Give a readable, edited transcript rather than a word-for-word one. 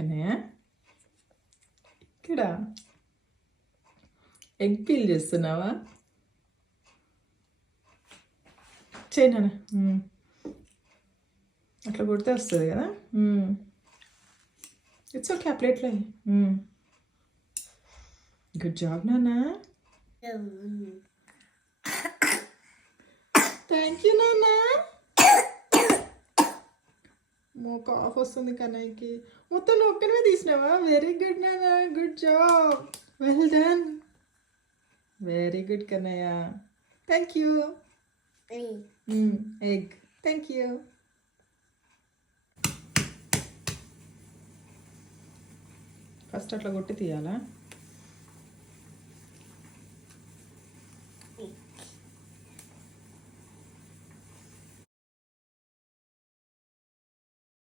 కన్నయ్య ఇక్కడ egg peel చేస్తున్నావా? చేయనా? అట్లా కొడితే వస్తుంది కదా. ఇట్స్ ఓకే, ఆ ప్లేట్లో. గుడ్ జాబ్ నాన్న. థ్యాంక్ యూ నాన్న. కాఫ్ వస్తుంది కన్నయ్యకి. మొత్తం ఒక్కనే తీసినావా? వెరీ గుడ్ నాన్న, good job, well done, very good Kannayya. Thank you. Egg, thank you. First అట్లా కొట్టి తీయాలా?